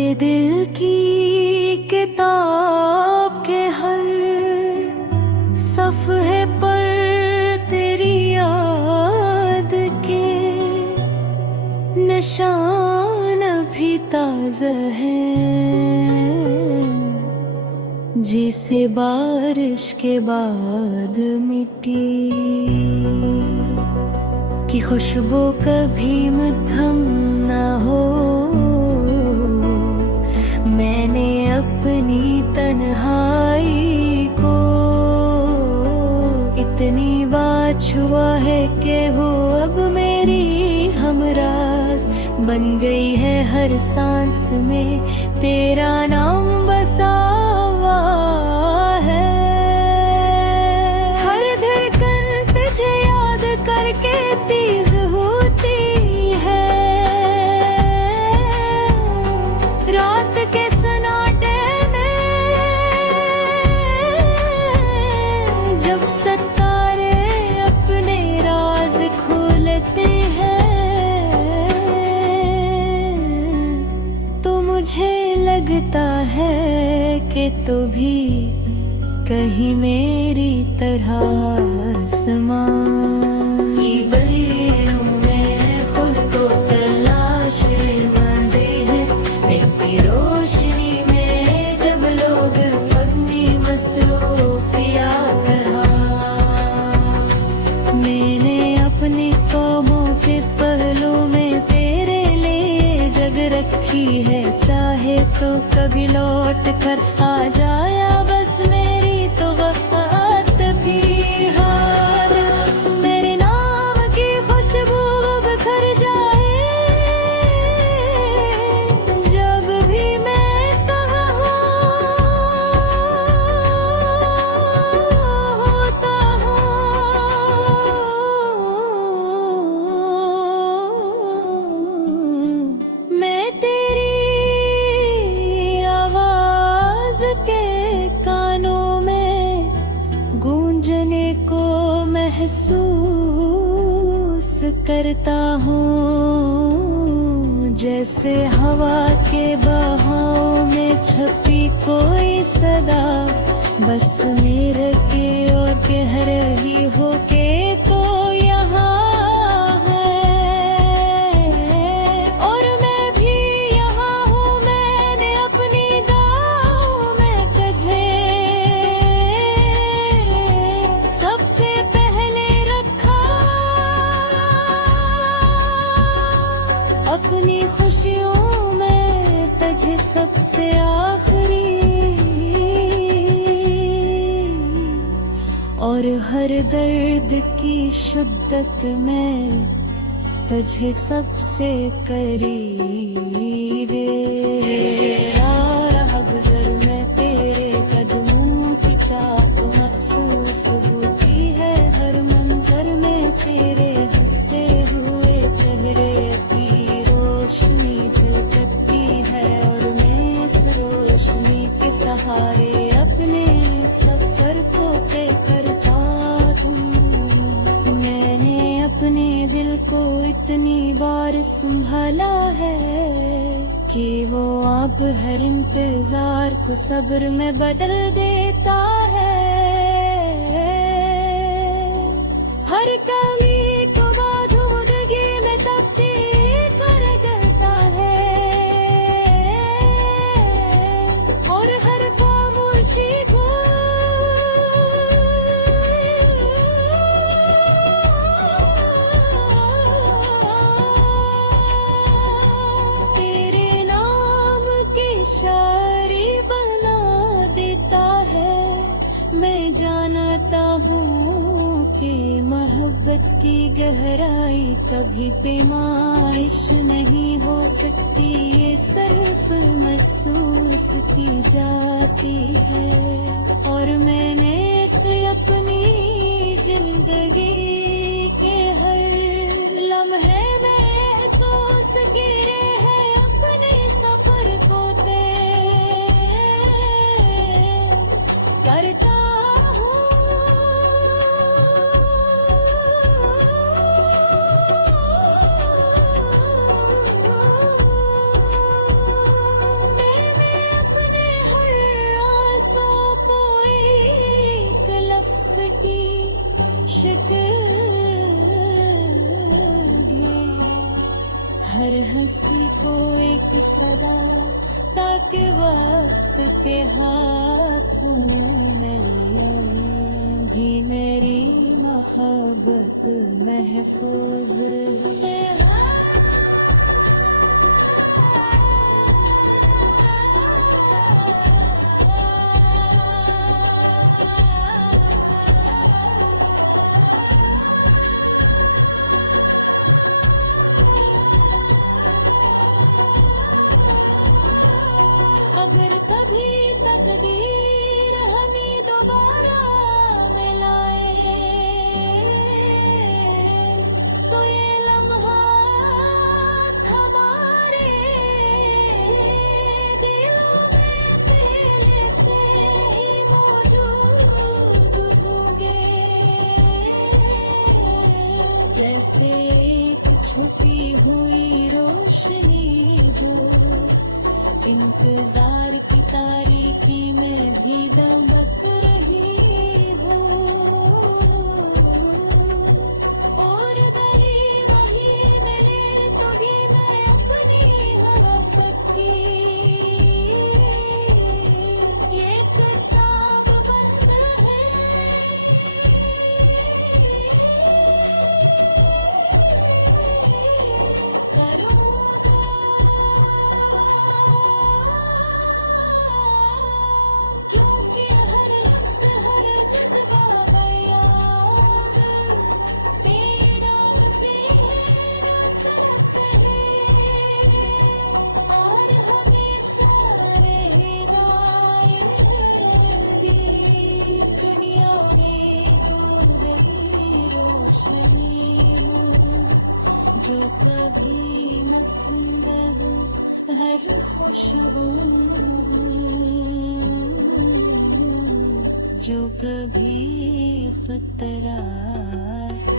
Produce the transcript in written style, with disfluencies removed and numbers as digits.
मेरे दिल की किताब के हर सफ़हे पर तेरी याद के निशान भी ताज़ा हैं, जिसे बारिश के बाद मिट्टी की खुशबू कभी मद्धम ना हो। मैंने अपनी तन्हाई को इतनी बार छुआ है कि वो अब मेरी हमराज बन गई है। हर सांस में तेरा नाम बसा हुआ है। हर धड़कन तुझे याद करके तेज होती है। रात के सन्नाटे में जब सितारे अपने राज खोलते हैं, तो मुझे लगता है कि तू भी कहीं मेरी तरह आसमां की बहिरों में खुद को तलाशे मंदे हैं। मेरी रोशनी में जब लोग अपनी मसरूफियात मैंने अपने कौमों के पहलू में तेरे लिए जग रखी है। चाहे तो कभी लौट कर आ जाया, बस मेरी तो वक़्त भी हार। मेरे नाम की खुशबू बिखर जाए जब भी मैं कहाँ होता हूँ। मैं तेरी आवाज़ के कानों में गूंजने को महसूस करता हूँ, जैसे हवा के बहाव में छपी कोई सदा। बस मेरे की ओर कह रही हो के तो यहाँ है, और मैं भी यहाँ हूँ। मैंने अपनी दाहों में तुझे सबसे पहले रखा। अपनी खुशियों में तुझे सबसे आखिरी, और हर दर्द की शिद्दत में तुझे सबसे करीब। रहा गुजर में तेरे कदमों की चाप महसूस होती है। हर मंजर में तेरे हंसते हुए चेहरे की रोशनी झलकती है, और मैं इस रोशनी के सहारे अपने सफर को तय करता हूँ। मैंने अपने दिल को इतनी बार संभाला है कि वो अब हर इंतजार को सब्र में बदल देता है। हर कमी को मौजूदगी में तब्दील कर देता है, और हर खामोशी को तेरे नाम की शायरी बना देता है। मैं जानता हूँ कि मोहब्बत की गहराई कभी पैमाइश नहीं हो सकती, ये सिर्फ महसूस की जाती है। और मैंने इसे अपनी जिंदगी के हर लम्हे में एहसास गिरे हैं। अपने सफर को तय करता हूँ। हर हंसी को एक सदा, ताकि वक्त के हाथों में भी मेरी मोहब्बत महफूज रहे। अगर कभी तकदीर हमें दोबारा मिलाए, तो ये लम्हात हमारे दिलों में पहले से ही मौजूद होंगे। जैसे एक छुपी हुई रोशनी जो इंतजार की तारीकी में भी दमक रही हो, और गली वही मिले तो भी मैं अपनी हवा पक्की। ये किताब बंद है, करूँगा क्योंकि हर लफ्ज़ हर जज्बा बयान तेरा मुझसे है जो सनक है, और हमेशा रहेगा मेरी दुनिया में तू रही रोशनी हो, जो कभी न थम हो हर खुशबू, जो कभी खतरा है।